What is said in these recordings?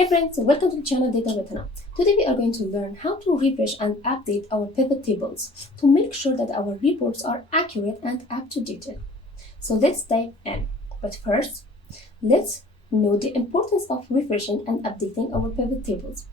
Hey friends, welcome to the channel Data with Hannah. Today we are going to learn how to refresh and update our pivot tables to make sure that our reports are accurate and up to date. So let's dive in. But first, let's know the importance of refreshing and updating our pivot tables.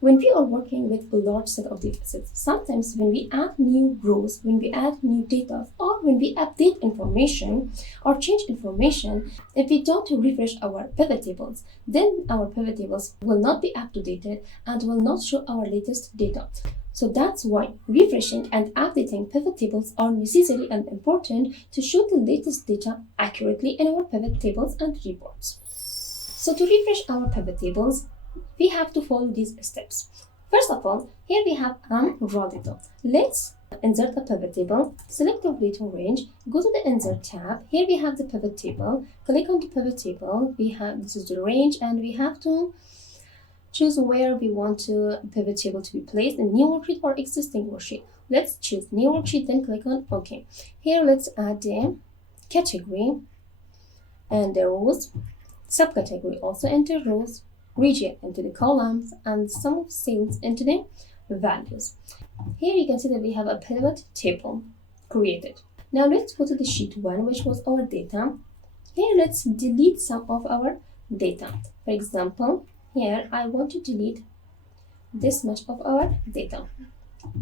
When we are working with a large set of datasets, sometimes when we add new rows, when we add new data, or when we update information or change information, if we don't refresh our pivot tables, then our pivot tables will not be up to date and will not show our latest data. So that's why refreshing and updating pivot tables are necessary and important to show the latest data accurately in our pivot tables and reports. So to refresh our pivot tables, we have to follow these steps. First of all, here we have raw data. Let's insert a pivot table, select the data range, go to the insert tab. Here we have the pivot table. Click on the pivot table. This is the range, and we have to choose where we want to pivot table to be placed, in new worksheet or existing worksheet. Let's choose new worksheet, then click on OK. Here let's add the category and the rows, subcategory, also enter rows, region into the columns, and sum of sales into the values. Here you can see that we have a pivot table created. Now let's go to the sheet 1, which was our data. Here let's delete some of our data. For example, here I want to delete this much of our data.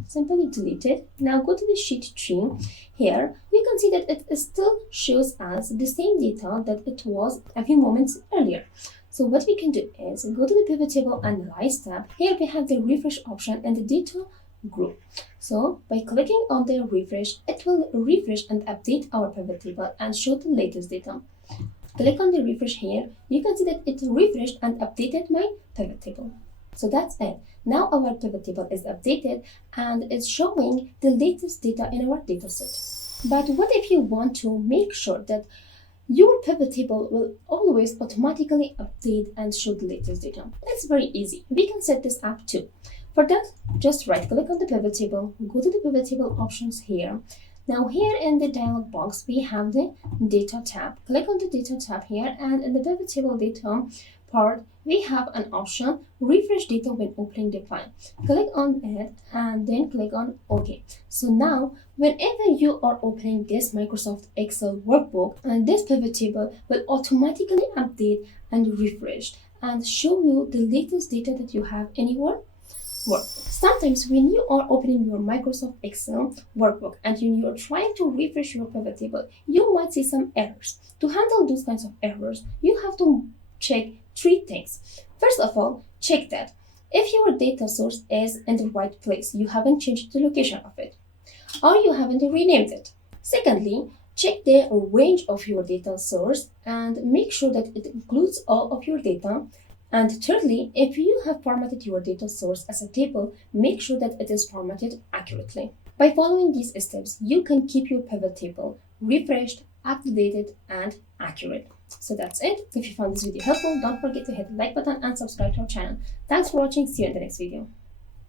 Simply delete it. Now go to the sheet 3. Here you can see that it still shows us the same data that it was a few moments earlier. So what we can do is go to the pivot table analyze tab. Here we have the refresh option in the data group. So by clicking on the refresh, it will refresh and update our pivot table and show the latest data. Click on the refresh here. You can see that it refreshed and updated my pivot table. So that's it. Now our pivot table is updated and it's showing the latest data in our dataset. But what if you want to make sure that your pivot table will always automatically update and show the latest data? It's very easy. We can set this up too. For that, just right click on the pivot table, go to the pivot table options here. Now here in the dialog box, we have the data tab. Click on the data tab here, and in the pivot table data part, we have an option refresh data when opening the file. Click on it and then click on OK. So now whenever you are opening this Microsoft Excel workbook, and this pivot table will automatically update and refresh and show you the latest data that you have in your workbook. Sometimes when you are opening your Microsoft Excel workbook and you are trying to refresh your pivot table, you might see some errors. To handle those kinds of errors, you have to check 3 things. First of all, check that if your data source is in the right place, you haven't changed the location of it, or you haven't renamed it. Secondly, check the range of your data source and make sure that it includes all of your data. And thirdly, if you have formatted your data source as a table, make sure that it is formatted accurately. By following these steps, you can keep your pivot table refreshed, updated, and accurate. So that's it. If you found this video helpful, don't forget to hit the like button and subscribe to our channel. Thanks for watching. See you in the next video.